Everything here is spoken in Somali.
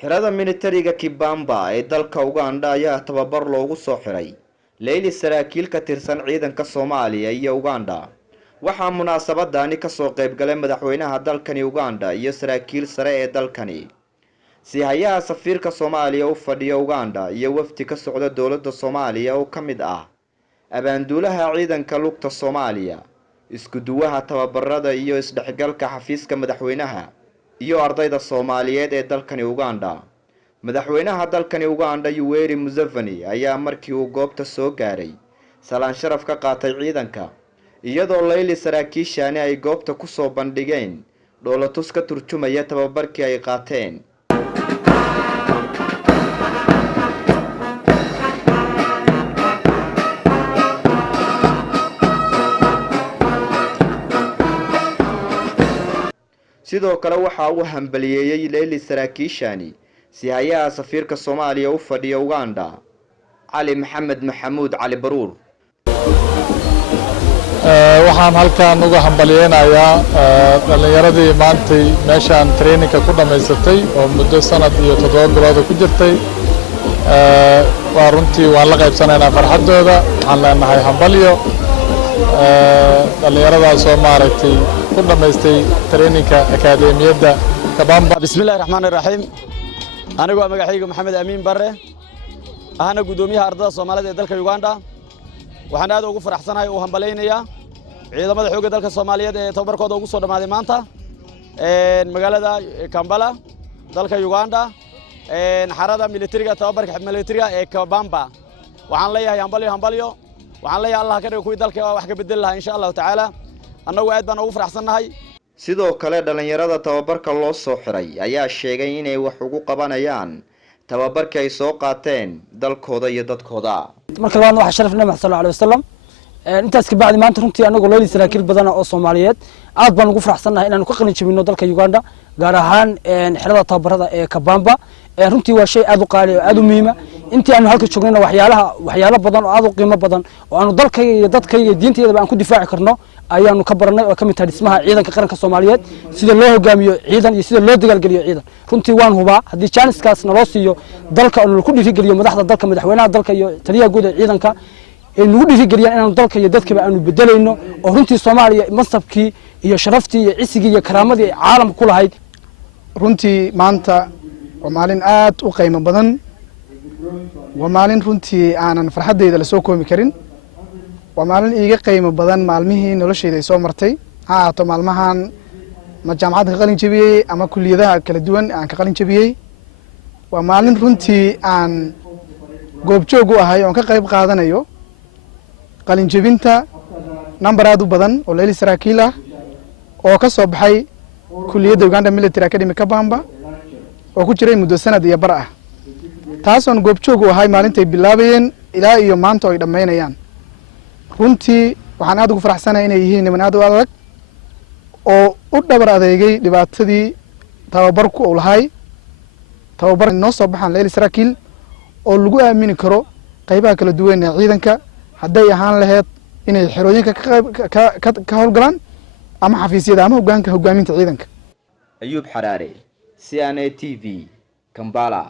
xirada militariga Kibamba ee dalka Uganda ayaa tababar loogu soo xiray Leyli saraakiil ka tirsan ciidanka Soomaaliya iyo Uganda. Waxaa munaasabadani ka soo qayb galay madaxweynaha dalkani Uganda iyo saraakiil sare ee dalkani. Si hayaha safiirka Soomaaliya u fadhiya Uganda iyo wafdi ka socda dowladda Soomaaliya oo kamid ah abaanduulaha ciidanka lugta Soomaaliya, isku duwaha tababarada iyo isdhexgalka xafiiska madaxweynaha iyo ardayda Soomaaliyeed ee dalkani Uganda. Madaxweynaha dalkani Uganda Yoweri Museveni ayaa markii uu goobta soo gaaray salaan sharaf ka qaatay ciidanka, iyadoo Leyli saraakiishani ay goobta ku soo bandhigeen dhoolatus ka turjumaya tababarkii ay qaateen. sidoo kale waxa uu hambaliyeeyay Leyli saraakiishani si hayaha safiirka Soomaaliya u fadhiya Uganda Ali Maxamed Maxamuud Ali Baruur. waxaan halkaan uga hambaliyeenayaa dhalinyaradii maantay meeshaan traininka ku dhamaysatay oo muddo sanad iyo 7 bilood ku jirtay. waa runtii waan la qaybsanaynaa farxadooda. waxaan leenahay hambaliyo dhalinyaradaas oo maaragtay ku dhamaystay traininka akadeemiyadda Kibamba. Bismillahir Rahmanir Rahim. anigu waa magacayga Maxamed Amiin Barre, ahana gudoomiyaha ardada Soomaaliyeed ee dalka Uganda. waxaan aad ugu faraxsanahay oo hambaleynayaa ciidamada xoogga dalka Soomaaliyeed ee tababarkooda ugu soo dhamaaday maanta magaalada Kampala dalka Uganda xarada militariga tababarka militariga ee Kibamba. waxaan leeyahay hambaliyo waxaan leeyahay Allah ka dhigo kuwii dalka wax ka bedel lahaa insha Allah taala. annagu aad baan ugu faraxsanahay. sidoo kale dhalinyarada tababarka loo soo xiray ayaa sheegay inay wax ugu qabanayaan tababarka ay soo qaateen dalkooda iyo dadkooda. marka labaad waxa sharaf Nabi sallallahu alayhi wasallam intaas ka bacdi maanta runtii anagu Leyli saraakiil badan oo Soomaaliyeed aad baan ugu faraxsanahay inaan ka qalin jabino dalka Uganda, gaar ahaan xirada tababarada ee Kibamba. runtii waa shay aad u qaali aad u muhiim ah. intii aanu halka joognayna waxyaalo badan oo aad u qiimo badan oo aanu dalkayga iyo dadkayga iyo diinteedaba aan ku difaaci karno ayaanu ka baranay oo kamid tahay dhismaha ciidanka qaranka Soomaaliyeed, sida loo hogaamiyo ciidan iyo sida loo dagaalgeliyo ciidan. runtii waan hubaa haddii chanceskaas naloo siiyo dalka oo ku dhiirigeliyo madaxda dalka, madaxweynaha dalka iyo taliyaha guud ee ciidanka nagu dhiirigeliyaan inaanu dalka iyo dadkaba aanu bedelayno oo runtii Soomaaliya masabkii iyo sharaftii iyo cisigii iyo karaamadii caalamka ku lahayd. runtii maanta waa maalin aad u qiimo badan. waa maalin runtii aanan farxadeyda la soo koobi karin. waa maalin iiga qiimo badan maalmihii nolosheyda ay soo martay. ha ahaato maalmahan ma jaamacadda ka qalin jabiyey ama kulliyadaha kala duwan aan ka qalin jabiyey. waa maalin runtii aan goobjoog u ahay oon ka qayb qaadanayo qalin jabinta number aad u badan oo Leyli saraakiil ah oo ka soo baxay kulliyadda Uganda Military Academy Kibamba oo ku jiray muddo sanad iyo bar ah. taasoon goobjoog u ahay maalintay bilaabayeen ilaa iyo maanta ay dhammaynayaan. runtii waxaan aad ugu faraxsanahay inay yihiin niman aad u adag oo u dhabar adeegay dhibaatadii tababarku uu lahay. tababar noo soo baxaan Leyli saraakiil oo lagu aamini karo qaybaha kala duwan ee ciidanka, hadday ahaan lahayd inay xirooyinka ka howlgalaan ama xafiisyada ama hogaaminta ciidanka. Ayub Xaraare, CNA TV, Kampala.